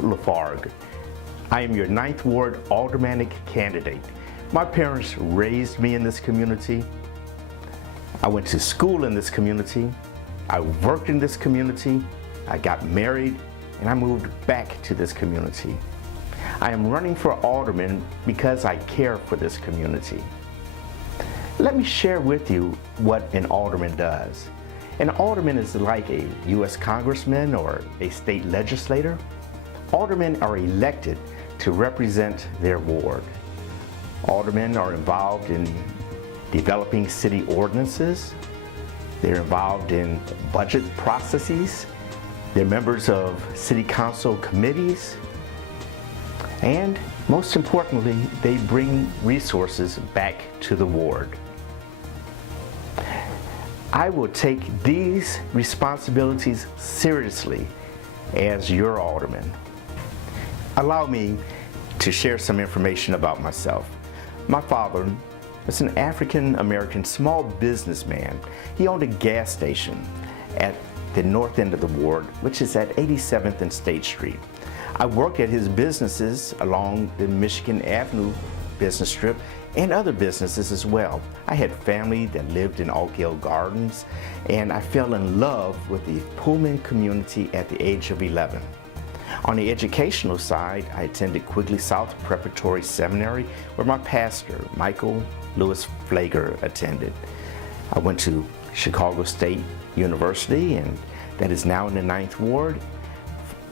LaFargue. I am your 9th Ward Aldermanic candidate. My parents raised me in this community. I went to school in this community. I worked in this community. I got married and I moved back to this community. I am running for Alderman because I care for this community. Let me share with you what an Alderman does. An Alderman is like a U.S. Congressman or a state legislator. Aldermen are elected to represent their ward. Aldermen are involved in developing city ordinances. They're involved in budget processes. They're members of city council committees. And most importantly, they bring resources back to the ward. I will take these responsibilities seriously as your Alderman. Allow me to share some information about myself. My father was an African-American small businessman. He owned a gas station at the north end of the ward, which is at 87th and State Street. I worked at his businesses along the Michigan Avenue business strip and other businesses as well. I had family that lived in Oak Hill Gardens, and I fell in love with the Pullman community at the age of 11. On the educational side, I attended Quigley South Preparatory Seminary, where my pastor, Michael Lewis Flager, attended. I went to Chicago State University, and that is now in the 9th Ward.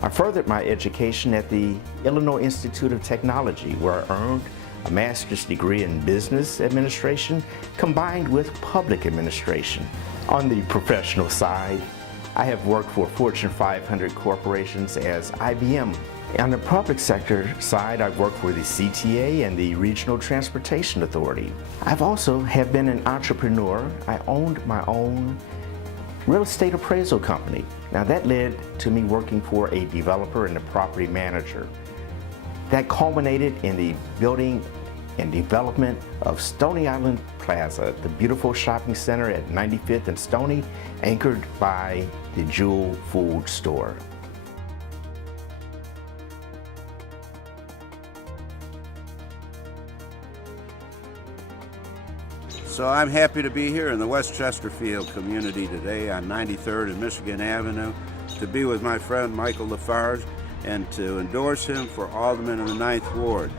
I furthered my education at the Illinois Institute of Technology, where I earned a master's degree in business administration combined with public administration. On the professional side, I have worked for Fortune 500 corporations as IBM. On the public sector side, I've worked for the CTA and the Regional Transportation Authority. I've also have been an entrepreneur. I owned my own real estate appraisal company. Now that led to me working for a developer and a property manager. That culminated in the building and development of Stony Island Plaza, the beautiful shopping center at 95th and Stony, anchored by the Jewel Food Store. So I'm happy to be here in the West Chesterfield community today on 93rd and Michigan Avenue to be with my friend Michael LaFargue and to endorse him for Alderman of the 9th Ward.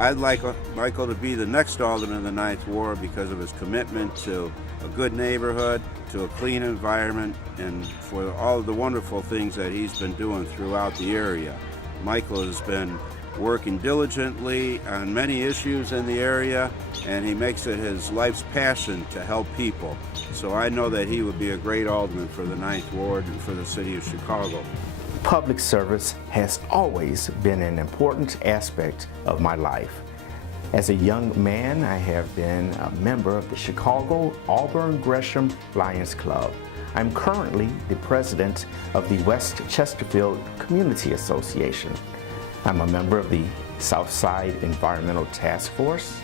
I'd like Michael to be the next Alderman of the 9th Ward because of his commitment to a good neighborhood, to a clean environment, and for all of the wonderful things that he's been doing throughout the area. Michael has been working diligently on many issues in the area, and he makes it his life's passion to help people. So I know that he would be a great Alderman for the 9th Ward and for the city of Chicago. Public service has always been an important aspect of my life. As a young man, I have been a member of the Chicago Auburn Gresham Lions Club. I'm currently the president of the West Chesterfield Community Association. I'm a member of the Southside Environmental Task Force.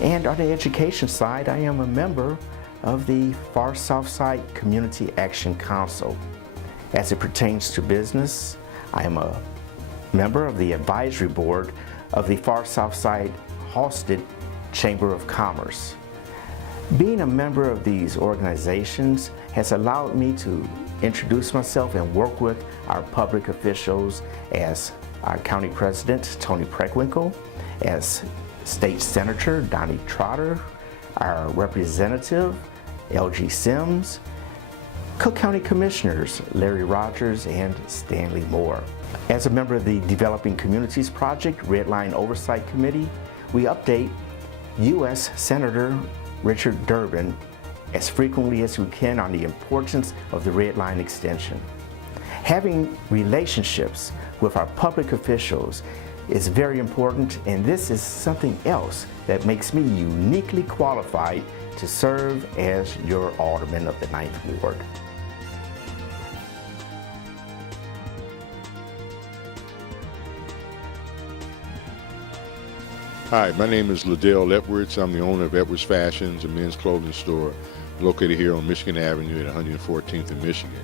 And on the education side, I am a member of the Far Southside Community Action Council. As it pertains to business, I am a member of the advisory board of the Far Southside Halstead Chamber of Commerce. Being a member of these organizations has allowed me to introduce myself and work with our public officials as our county president, Tony Preckwinkle, as state senator, Donnie Trotter, our representative, L.G. Sims, Cook County Commissioners, Larry Rogers and Stanley Moore. As a member of the Developing Communities Project Red Line Oversight Committee, we update U.S. Senator Richard Durbin as frequently as we can on the importance of the Red Line extension. Having relationships with our public officials is very important, and this is something else that makes me uniquely qualified to serve as your alderman of the 9th Ward. Hi, my name is Liddell Edwards. I'm the owner of Edwards Fashions, a men's clothing store located here on Michigan Avenue at 114th in Michigan.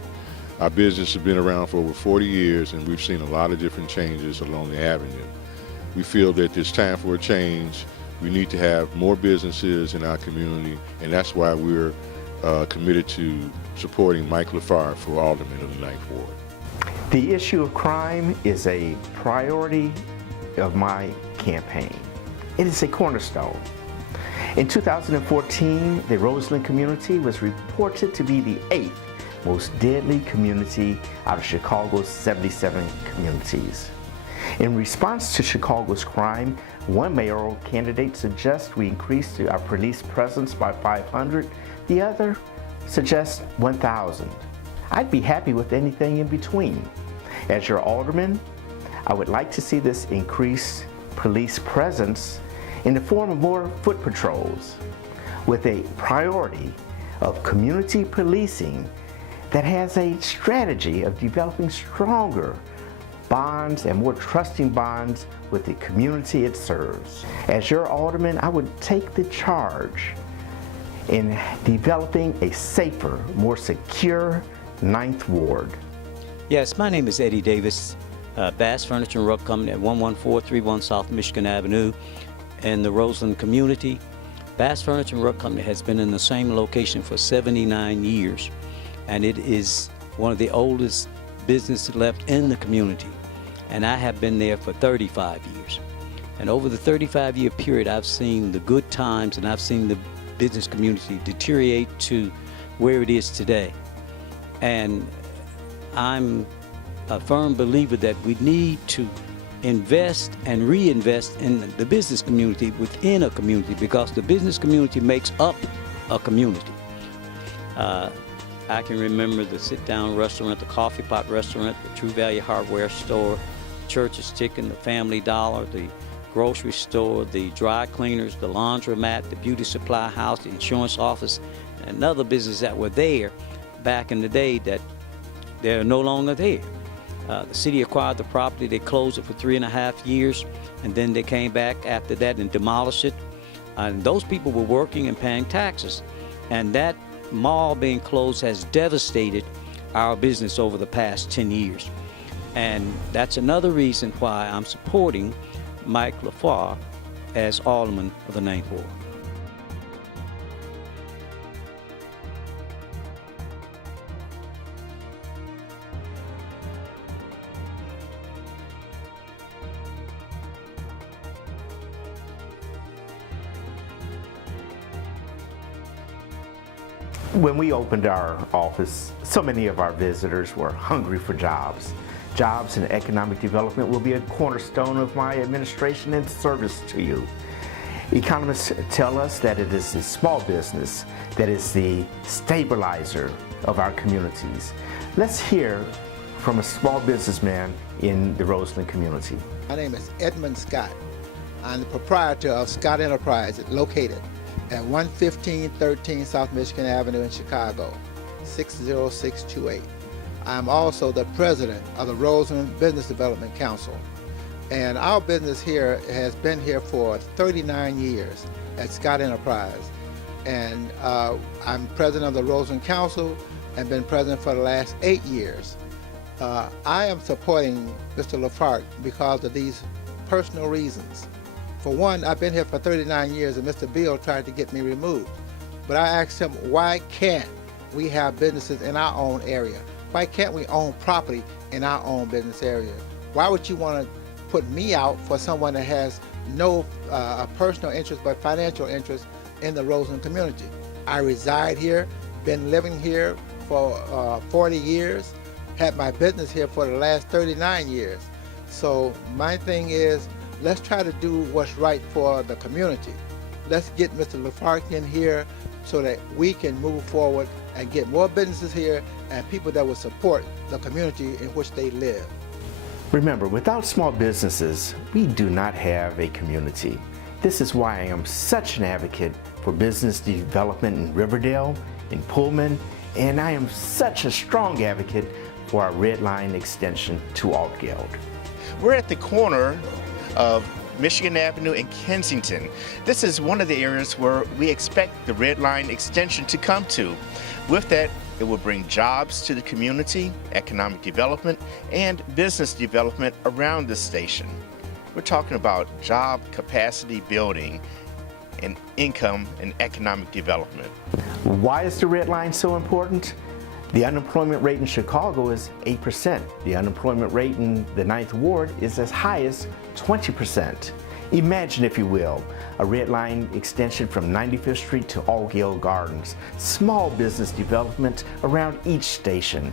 Our business has been around for over 40 years, and we've seen a lot of different changes along the avenue. We feel that it's time for a change. We need to have more businesses in our community, and that's why we're committed to supporting Mike LaFargue for Alderman of the 9th Ward. The issue of crime is a priority of my campaign. It is a cornerstone. In 2014, the Roseland community was reported to be the 8th most deadly community out of Chicago's 77 communities. In response to Chicago's crime, one mayoral candidate suggests we increase our police presence by 500. The other suggests 1,000. I'd be happy with anything in between. As your alderman, I would like to see this increased police presence in the form of more foot patrols, with a priority of community policing that has a strategy of developing stronger bonds and more trusting bonds with the community it serves. As your alderman, I would take the charge in developing a safer, more secure 9th Ward. Yes, my name is Eddie Davis, Bass Furniture and Rug Company at 11431 South Michigan Avenue in the Roseland community. Bass Furniture and Rug Company has been in the same location for 79 years, and it is one of the oldest businesses left in the community. And I have been there for 35 years. And over the 35-year period, I've seen the good times and I've seen the business community deteriorate to where it is today. And I'm a firm believer that we need to invest and reinvest in the business community within a community, because the business community makes up a community. I can remember the sit-down restaurant, the coffee pot restaurant, the True Value Hardware store, Church's Chicken, the Family Dollar, the grocery store, the dry cleaners, the laundromat, the beauty supply house, the insurance office, and other businesses that were there back in the day that they're no longer there. The city acquired the property, they closed it for 3.5 years, and then they came back after that and demolished it. And those people were working and paying taxes. And that mall being closed has devastated our business over the past 10 years. And that's another reason why I'm supporting Mike LaFargue as Alderman of the 9th Ward. When we opened our office, so many of our visitors were hungry for jobs. Jobs and economic development will be a cornerstone of my administration and service to you. Economists tell us that it is the small business that is the stabilizer of our communities. Let's hear from a small businessman in the Roseland community. My name is Edmund Scott. I'm the proprietor of Scott Enterprises, located at 11513 South Michigan Avenue in Chicago, 60628. I'm also the president of the Roseland Business Development Council. And our business here has been here for 39 years at Scott Enterprise. And I'm president of the Roseland Council and been president for the last 8 years. I am supporting Mr. LaFargue because of these personal reasons. For one, I've been here for 39 years and Mr. Bill tried to get me removed. But I asked him, why can't we have businesses in our own area? Why can't we own property in our own business area? Why would you want to put me out for someone that has no personal interest but financial interest in the Roseland community? I reside here, been living here for 40 years, had my business here for the last 39 years. So my thing is, let's try to do what's right for the community. Let's get Mr. LaFargue in here so that we can move forward and get more businesses here and people that will support the community in which they live. Remember, without small businesses, we do not have a community. This is why I am such an advocate for business development in Riverdale, in Pullman, and I am such a strong advocate for our Red Line extension to Altgeld. We're at the corner of Michigan Avenue and Kensington. This is one of the areas where we expect the Red Line extension to come to. With that, it will bring jobs to the community, economic development, and business development around the station. We're talking about job capacity building and income and economic development. Why is the Red Line so important? The unemployment rate in Chicago is 8%. The unemployment rate in the 9th Ward is as high as 20%. Imagine, if you will, a Red Line extension from 95th Street to Altgeld Gardens, small business development around each station,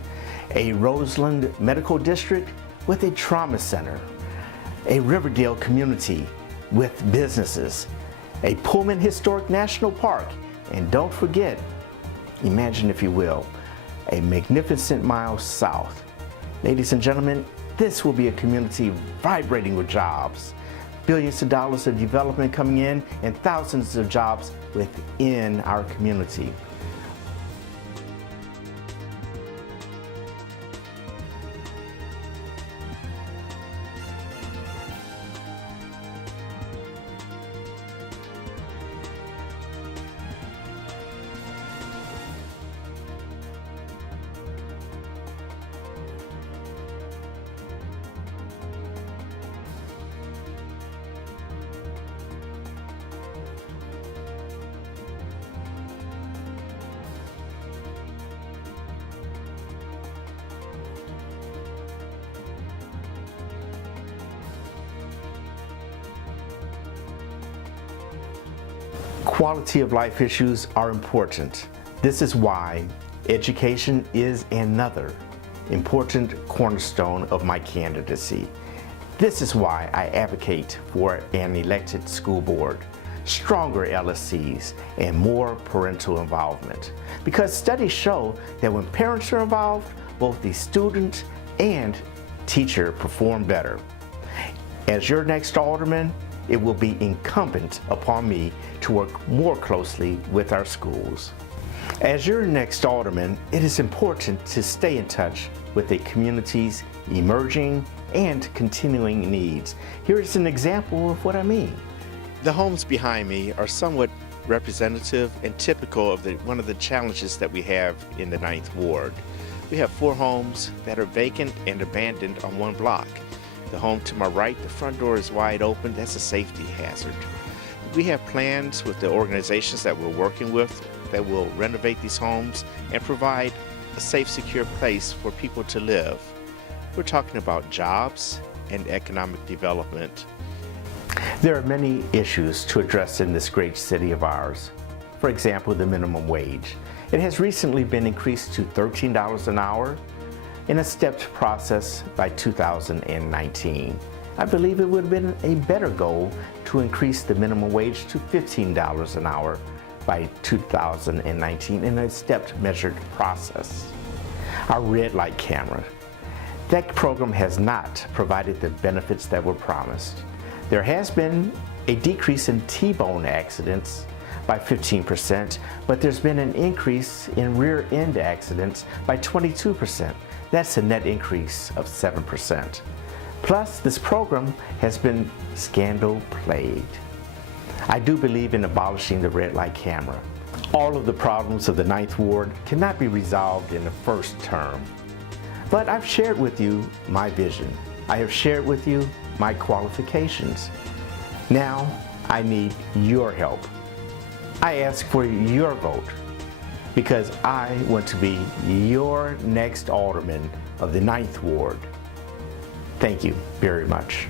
a Roseland Medical District with a trauma center, a Riverdale community with businesses, a Pullman Historic National Park, and don't forget, imagine, if you will, a magnificent mile south. Ladies and gentlemen, this will be a community vibrating with jobs, billions of dollars of development coming in, and thousands of jobs within our community. Quality of life issues are important. This is why education is another important cornerstone of my candidacy. This is why I advocate for an elected school board, stronger LSCs, and more parental involvement. Because studies show that when parents are involved, both the student and teacher perform better. As your next alderman, it will be incumbent upon me to work more closely with our schools. As your next alderman, it is important to stay in touch with the community's emerging and continuing needs. Here is an example of what I mean. The homes behind me are somewhat representative and typical of one of the challenges that we have in the 9th Ward. We have 4 homes that are vacant and abandoned on one block. The home to my right, the front door is wide open. That's a safety hazard. We have plans with the organizations that we're working with that will renovate these homes and provide a safe, secure place for people to live. We're talking about jobs and economic development. There are many issues to address in this great city of ours. For example, the minimum wage. It has recently been increased to $13 an hour in a stepped process by 2019. I believe it would have been a better goal to increase the minimum wage to $15 an hour by 2019 in a stepped measured process. Our red light camera. That program has not provided the benefits that were promised. There has been a decrease in T-bone accidents by 15%, but there's been an increase in rear end accidents by 22%. That's a net increase of 7%. Plus, this program has been scandal-plagued. I do believe in abolishing the red light camera. All of the problems of the 9th Ward cannot be resolved in the first term. But I've shared with you my vision. I have shared with you my qualifications. Now, I need your help. I ask for your vote, because I want to be your next alderman of the 9th Ward. Thank you very much.